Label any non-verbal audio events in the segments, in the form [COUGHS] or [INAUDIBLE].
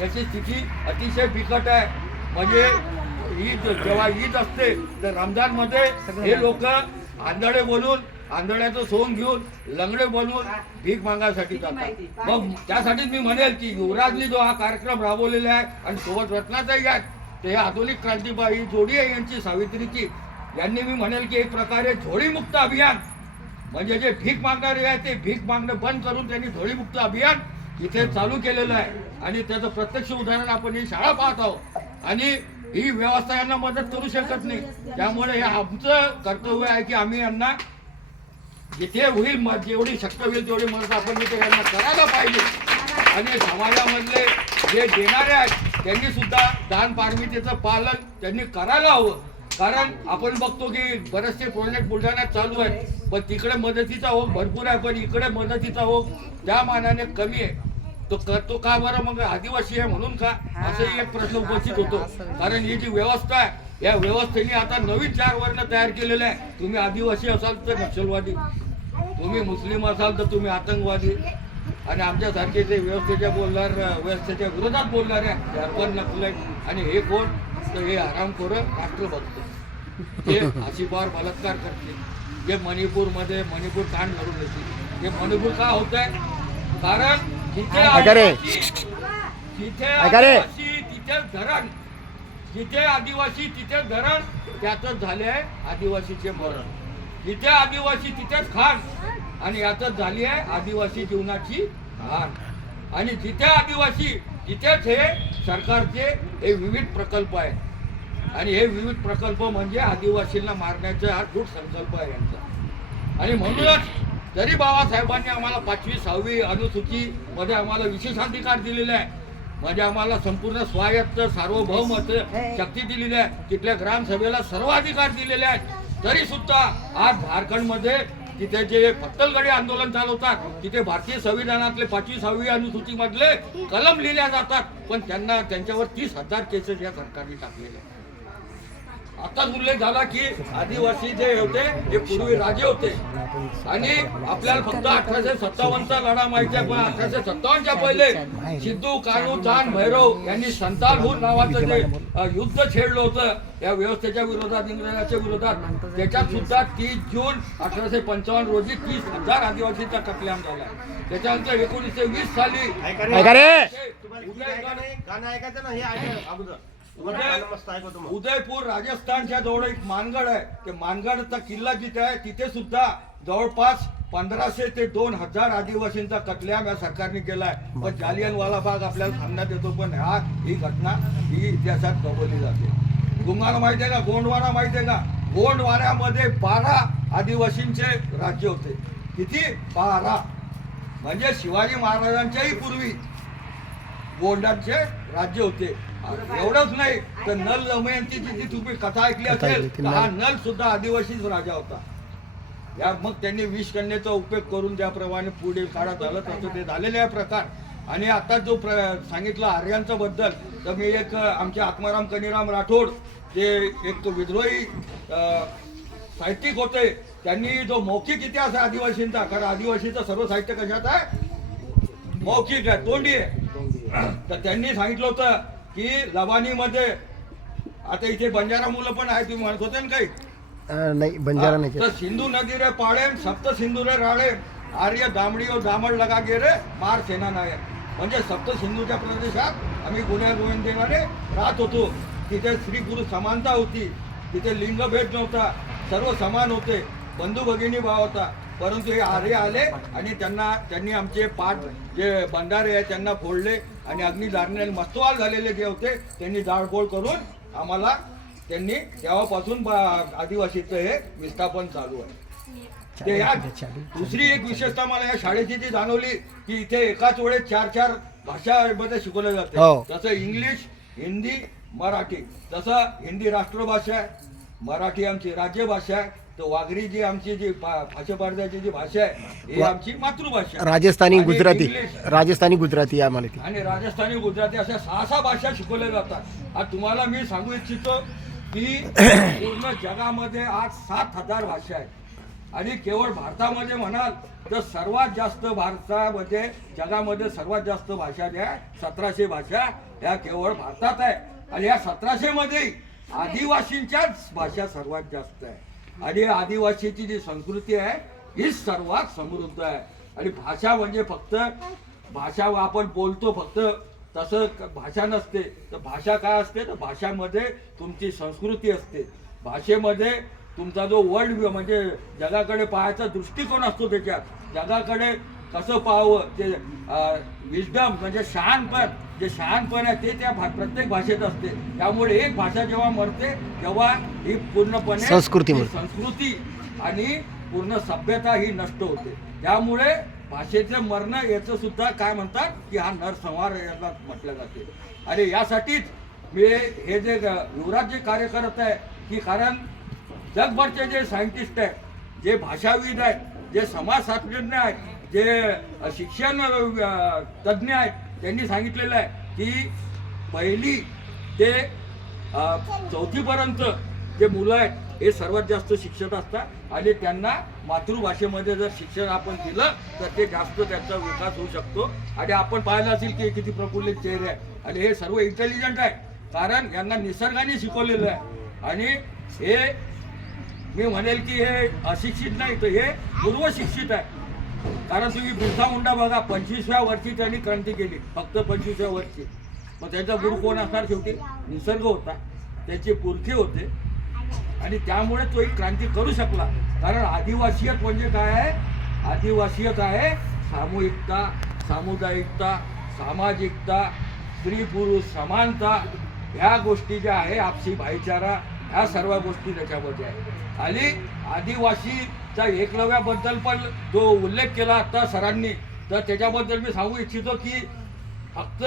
याची स्थिती अतिशय बिकट आहे. म्हणजे ईद जेव्हा ईद असते तर रमजानमध्ये हे लोक आंधळे बोलून आंधळ्याचं सोंग घेऊन लंगडे बनवून भीक मागायसाठी जातात. मग त्यासाठीच मी म्हणेल की युवराजनी जो हा कार्यक्रम राबवलेला आहे आणि सोबत रत्नाचाही आहे ते हे आधुनिक क्रांतीबाई जोडी आहे यांची सावित्रीची. यांनी मी म्हणेल की एक प्रकारे झोळीमुक्त अभियान म्हणजे जे भीक मागणारे आहे ते भीक मागणं बंद करून त्यांनी झोळीमुक्त अभियान इथे चालू केलेलं आहे. आणि त्याचं प्रत्यक्ष उदाहरण आपण ही शाळा पाहत आहोत. आणि ही व्यवस्था यांना मदत करू शकत नाही. त्यामुळे हे आमचं कर्तव्य आहे की आम्ही यांना जिथे होईल म- जेवढी शक्य होईल तेवढी मदत आपण इथे यांना करायला पाहिजे. आणि समाजामधले जे देणारे आहेत त्यांनी सुद्धा दान पालन त्यांनी करायला हवं. कारण आपण बघतो की बरेचसे प्रोजेक्ट बुलढाण्यात चालू आहेत. पण तिकडे मदतीचा ओघ भरपूर आहे पण इकडे मदतीचा ओघ त्या मानाने कमी आहे. तो करतो का बरं मग आदिवासी आहे म्हणून का? असंही एक प्रश्न उपस्थित होतो. कारण ही जी व्यवस्था आहे या व्यवस्थेने आता नवीन चार वर्ण तयार केलेले आहे. तुम्ही आदिवासी असाल तर नक्षलवादी. तुम्ही मुस्लिम असाल तर तुम्ही आतंकवादी. आणि आमच्यासारखे जे व्यवस्थेच्या बोलणार व्यवस्थेच्या विरोधात बोलणारे आहे, अर्बन नक्सलाईट आणि हे कोण? तर हे आरामखोरं राष्ट्रभक्त. ते आशिफावर बलात्कार करतील. जे मणिपूरमध्ये मणिपूर कांड घडून येतील. हे मणिपूर का होत आहे कारण ऐका रे. आदिवासी- जिथे ऐका रे. आदिवासी तिथे धरण. जिथे आदिवासी तिथे धरण त्यातच झाले आहे आदिवासीचे मरण. जिथे आदिवासी तिथेच खाण. आणि यातच झाली आहे आदिवासी जीवनाची हार आणि जिथे आदिवासी तिथेच हे सरकारचे हे विविध प्रकल्प आहेत. आणि हे विविध प्रकल्प म्हणजे आदिवासींना मारण्याचा हा दूट संकल्प आहे यांचा. आणि म्हणूनच जरी बाबासाहेबांनी आम्हाला पाचवी सहावी अनुसूची मध्ये आम्हाला विशेषाधिकार दिलेले आहे. म्हणजे आम्हाला संपूर्ण स्वायत्त सार्वभौम शक्ती दिलेली आहे. तिथल्या ग्रामसभेला सर्व अधिकार दिलेले आहेत. तरी सुद्धा आज झारखंडमध्ये तिथे जे पत्तलगडी आंदोलन चालवतात तिथे भारतीय संविधानातले पाचवी सहावी अनुसूचीमधले कलम लिहिल्या जातात. पण त्यांना त्यांच्यावर तीस हजार केसेस या सरकारने टाकलेले आहेत. आताच उल्लेख झाला की आदिवासी जे होते ते पूर्वी राजे होते. आणि आपल्याला फक्त अठराशे सत्तावन्नचा लढा माहिती आहे पण अठराशे सत्तावन्नच्या पहिले सिद्धू कानू चांद भैरव यांनी संतालहून नावाचं जे युद्ध छेडलं होतं या व्यवस्थेच्या विरोधात इंग्रजांच्या विरोधात त्याच्यात सुद्धा तीस जून अठराशे पंचावन्न रोजी तीस हजार आदिवासींचा कत्लेआम झाला. त्याच्यानंतर एकोणीसशे वीस साली गाणं ऐकायचं ना हे अगोदर. उदय- उदयपूर राजस्थानच्या जवळ एक मानगड आहे. ते मानगडचा किल्ला जिथे आहे तिथे सुद्धा जवळपास पंधराशे ते दोन हजार आदिवासींचा कतलेआम या सरकारने केलाय पण जालियनवाला बाग आपल्याला सांगण्यात येतो पण हा ही घटना ही इतिहासात गवली जाते. तुम्हाला माहिती आहे का? गोंडवाना माहिती आहे का? गोंडवाड्यामध्ये बारा आदिवासींचे राज्य होते. किती? बारा. म्हणजे शिवाजी महाराजांच्याही पूर्वी गोंडांचे राज्य होते. एवढंच नाही तर नल दमयंतीची जी तुम्ही कथा ऐकली असेल तर हा नल. सुद्धा आदिवासीच राजा होता. या मग त्यांनी विष कन्याचा उपयोग करून त्याप्रमाणे पुढे काळात झालं तसं ते झालेले आहे प्रकार. आणि आता जो प्र सांगितलं आर्यांचं बद्दल तर मी एक आमचे आत्माराम कनिराम राठोड ते एक विद्रोही साहित्यिक होते त्यांनी जो मौखिक इतिहास आहे आदिवासींचा कारण आदिवासीचं सर्व साहित्य कशात आहे? मौखिक आहे तोंडी आहे. तर त्यांनी सांगितलं होतं की लबानीमध्ये आता इथे बंजारा मुलं पण आहे तुम्ही म्हणत होते ना काही? नाही बंजारा नाही तर सिंधू नदी रे पाडे सप्त सिंधू रे राडे आर्य दामडी व दामड लगा गे रे मार सेना नायक म्हणजे सप्त सिंधूच्या प्रदेशात आम्ही गुन्ह्या गोविंदेनाने राहत होतो. तिथे स्त्री पुरुष समानता होती. तिथे लिंगभेद नव्हता. सर्व समान होते. बंधू भगिनी भाव होता. परंतु हे आर्य आले आणि त्यांना त्यांनी आमचे पाठ जे बंधारे आहे त्यांना फोडले आणि अग्नी धारणे मस्तवाल झालेले जे होते त्यांनी जाळपोळ करून आम्हाला त्यांनी तेव्हापासून आदिवासीचं हे विस्थापन चालू आहे. ते या दुसरी एक विशेषता मला या शाळेची जी जाणवली की इथे एकाच वेळेस चार चार भाषामध्ये शिकवलं जाते. हो. जसं इंग्लिश हिंदी मराठी. जसं हिंदी राष्ट्रभाषा आहे मराठी आमची राज्यभाषा आहे तर वाघरी जी आमची जी भाषापारद्याची जी भाषा आहे ही आमची मातृभाषा. राजस्थानी आणि गुजराती. इंग्लिश राजस्थानी गुजराती आम्हाला आणि राजस्थानी गुजराती अशा सहा सहा भाषा शिकवल्या जातात. आज तुम्हाला मी सांगू इच्छितो की [COUGHS] पूर्ण जगामध्ये आज सात हजार भाषा आहेत. आणि केवळ भारतामध्ये म्हणाल तर सर्वात जास्त भारतामध्ये जगामध्ये सर्वात जास्त भाषा ज्या सतराशे भाषा ह्या केवळ भारतात आहे. आणि या सतराशे मध्ये आदिवासींच्याच भाषा सर्वात जास्त आहे. आणि आदिवासीची जी संस्कृती आहे ही सर्वात समृद्ध आहे. आणि भाषा म्हणजे फक्त भाषा आपण बोलतो फक्त तसं क- भाषा नसते. तर भाषा काय असते? तर भाषामध्ये तुमची संस्कृती असते. भाषेमध्ये तुमचा जो वर्ल्ड म्हणजे जगाकडे पाहायचा दृष्टिकोन असतो त्याच्यात. जगाकडे कसं पाहावं? ते विजडम म्हणजे शहाणपण. जे शहाणपण आहे ते त्या भा- प्रत्येक भाषेत असते. त्यामुळे एक भाषा जेव्हा मरते तेव्हा ही पूर्णपणे संस्कृती. संस्कृती आणि पूर्ण सभ्यता ही नष्ट होते. त्यामुळे भाषेचे मरण याचं सुद्धा काय म्हणतात की हा नरसंहार याला म्हटलं जाते. आणि यासाठीच मी हे जे युवराज जे कार्य करत आहे की कारण जगभरचे जे सायंटिस्ट आहेत जे भाषाविद आहेत जे समाजशास्त्रज्ञ आहेत जे शिक्षण तज्ज्ञ आहेत त्यांनी सांगितलेलं आहे की पहिली ते चौथीपर्यंत जे मुलं आहेत हे सर्वात जास्त शिक्षक असतात आणि त्यांना मातृभाषेमध्ये जर शिक्षण आपण दिलं तर ते जास्त त्यांचा विकास होऊ शकतो. आणि आपण पाहिलं असेल की किती प्रफुल्लित चेहरे आहे आणि हे सर्व इंटेलिजंट आहे कारण यांना निसर्गाने शिकवलेलं आहे. आणि हे मी म्हणेल की हे अशिक्षित नाही तर हे पूर्वशिक्षित आहे. कारण तुम्ही बिरसा मुंडा बघा पंचवीसव्या वर्षी त्यांनी क्रांती केली. फक्त पंचवीसव्या वर्षी. मग त्यांचा गुरु कोण असणार शेवटी? निसर्ग होता. त्याचे पुरखे होते. आणि त्यामुळे तो एक क्रांती करू शकला. कारण आदिवासीयत म्हणजे काय आहे? आदिवासीयत आहे सामूहिकता सामुदायिकता सामाजिकता स्त्री पुरुष समानता. ह्या गोष्टी ज्या आहे आपसी भाईचारा ह्या सर्व गोष्टी त्याच्यामध्ये आहे. आणि त्या एकलव्याबद्दल पण जो उल्लेख केला आता सरांनी तर त्याच्याबद्दल मी सांगू इच्छितो की फक्त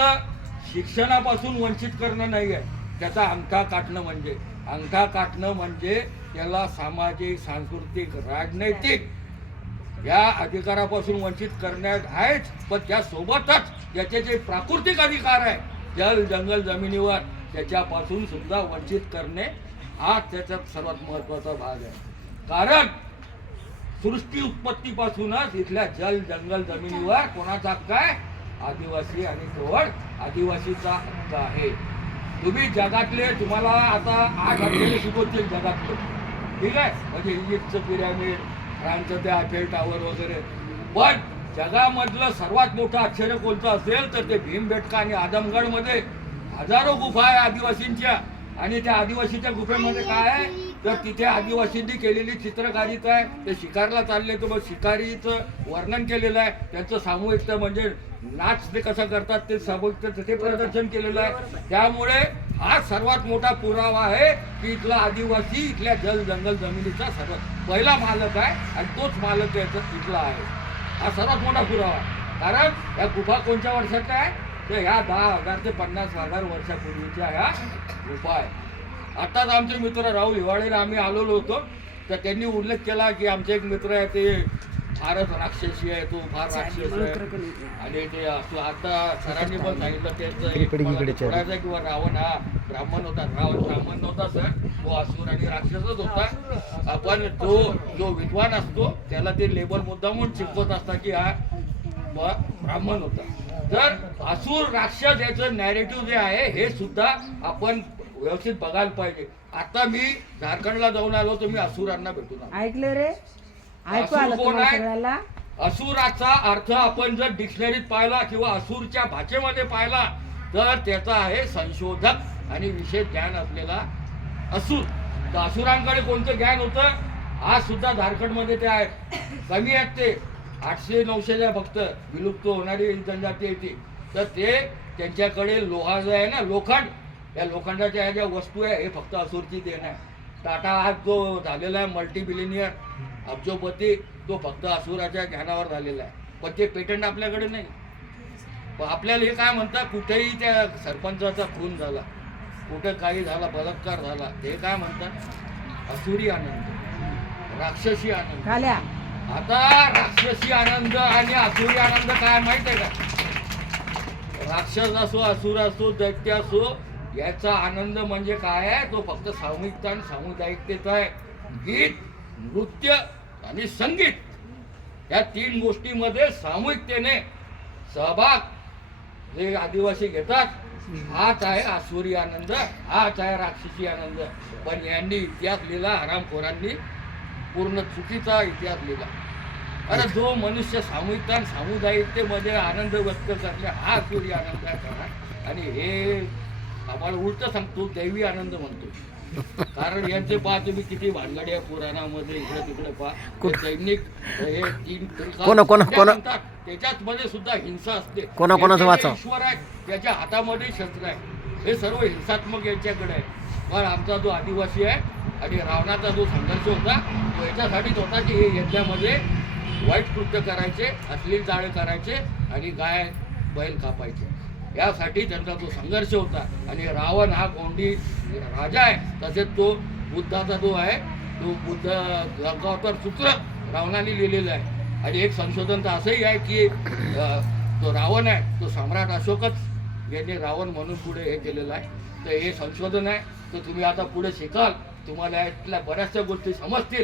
शिक्षणापासून वंचित करणं नाही आहे त्याचा अंगठा काटणं म्हणजे. अंगठा काटणं म्हणजे त्याला सामाजिक सांस्कृतिक राजनैतिक या अधिकारापासून वंचित करण्यात आहेच पण त्यासोबतच त्याचे जे प्राकृतिक अधिकार आहे जल जंगल जमिनीवर त्याच्यापासून सुद्धा वंचित करणे हा त्याच्यात सर्वात महत्त्वाचा भाग आहे. कारण सृष्टी उत्पत्तीपासूनच इथल्या जल जंगल जमिनीवर कोणाचा हक्क आहे? आदिवासी आणि केवळ आदिवासीचा हक्क आहे. तुम्ही जगातले तुम्हाला आता आठ हक्काने शिकवतील जगातले. ठीक आहे? म्हणजे इजिप्तचं पिरॅमिड फ्रान्सचं ते आफेल टावर वगैरे. पण जगामधलं सर्वात मोठं आश्चर्य कोणतं असेल तर ते भीमबेटका आणि आदमगडमध्ये हजारो गुफा आहे आदिवासींच्या. आणि त्या आदिवासीच्या गुफेमध्ये काय आहे? तर तिथे आदिवासींनी केलेली चित्रकारिता आहे ते शिकारला चालले तर मग शिकारीचं वर्णन केलेलं आहे. त्यांचं सामूहिकता म्हणजे नाच ते कसं करतात ते सामूहिकता ते प्रदर्शन केलेलं आहे. त्यामुळे हा सर्वात मोठा पुरावा आहे की इथला आदिवासी इथल्या जल जंगल जमिनीचा सर्वात पहिला मालक आहे आणि तोच मालक याचा इथला आहे. हा सर्वात मोठा पुरावा कारण या गुफा कोणत्या वर्षाच्या आहे? तर ह्या दहा हजार ते पन्नास हजार वर्षापूर्वीच्या ह्या गुफा आहे. आताच आमचे मित्र राहुल हिवाळेला आम्ही आलेलो होतो. तर त्यांनी उल्लेख केला की आमचे एक मित्र आहे ते फारच राक्षसी आहे तो फार राक्षस आहे. आणि ते असं आता सरांनी पण सांगितलं त्याचं. थोडासा किंवा रावण हा ब्राह्मण होता रावण ब्राह्मण नव्हता सर. तो असुर आणि राक्षसच होता. आपण तो जो विद्वान असतो त्याला ते लेबल मुद्दामून चिपकत असता की हा ब्राह्मण होता. तर असुर राक्षस याचं नॅरेटिव्ह जे आहे हे सुद्धा आपण व्यवस्थित बघायला पाहिजे. आता मी झारखंडला जाऊन आलो तर मी असुरांना भेटून आलो. ऐकलं रे? ऐकू असुर आलं कोण तुम्हाला आहे? सगळ्याला? असुराचा अर्थ आपण जर डिक्शनरीत पाहिला किंवा असुरच्या भाषेमध्ये पाहिला तर त्याचा आहे संशोधक आणि विशेष ज्ञान असलेला असुर. तर असुरांकडे कोणतं ज्ञान होतं? आज सुद्धा झारखंडमध्ये ते आहेत. कमी आहेत ते. आठशे नऊशेच्या फक्त विलुप्त होणारी जनजाती आहे ती. तर ते त्यांच्याकडे लोहा जो आहे ना लोखंड. या लोखंडाच्या ह्या ज्या वस्तू आहे हे फक्त असुरची देण आहे. टाटा आज जो झालेला आहे मल्टी बिलिनियर अब्जोपती तो फक्त असुराच्या ज्ञानावर झालेला आहे. पण ते पेटंट आपल्याकडे नाही. पण आपल्याला हे काय म्हणतात कुठेही त्या सरपंचाचा खून झाला कुठं काही झाला बलात्कार झाला हे काय म्हणतात? असुरी आनंद. राक्षसी आनंद. आता राक्षसी आनंद आणि असुरी आनंद काय माहीत आहे का? राक्षस असो असुर असो दैत्य असो याचा आनंद म्हणजे काय आहे? तो फक्त सामूहिकता आणि सामुदायिकतेचा आहे. गीत नृत्य आणि संगीत या तीन गोष्टीमध्ये सामूहिकतेने सहभाग जे आदिवासी घेतात हाच आहे आसुरी आनंद हाच आहे राक्षसी आनंद. पण यांनी इतिहास लिहिला हरामखोरांनी पूर्ण चुकीचा इतिहास लिहिला. अरे जो मनुष्य सामूहिकता आणि सामुदायिकतेमध्ये आनंद व्यक्त करणे हा सूर्य आनंद आहे आणि हे आम्हाला उलट सांगतो दैवी आनंद म्हणतो. कारण यांचे पहा तुम्ही किती भानगड्या पुराणामध्ये इकडे तिकडे पहा. ते सैनिक हे तीन कोणा- कोणा- कोणा-. त्याच्यात मध्ये सुद्धा हिंसा असते. कोणा- कोणाचं वाचा? ईश्वर आहे त्याच्या हातामध्ये शस्त्र आहे. हे सर्व हिंसात्मक यांच्याकडे आहे. पण आमचा जो आदिवासी आहे आणि रावणाचा जो संघर्ष होता तो याच्यासाठीच होता की हे यज्ञामध्ये वाईट कृत्य करायचे अश्लील जाळे करायचे आणि गाय बैल कापायचे. यासाठी त्यांचा जो संघर्ष होता आणि रावण हा कोंडी राजा आहे तसेच तो बुद्धाचा जो आहे तो बुद्ध लंकावतार सूत्र रावणाने लिहिलेलं आहे. आणि एक संशोधन तर असंही आहे की तो रावण आहे तो सम्राट अशोकच यांनी रावण म्हणून पुढे हे केलेलं आहे. तर हे संशोधन आहे. तर तुम्ही आता पुढे शिकाल तुम्हाला यातल्या बऱ्याचशा गोष्टी समजतील.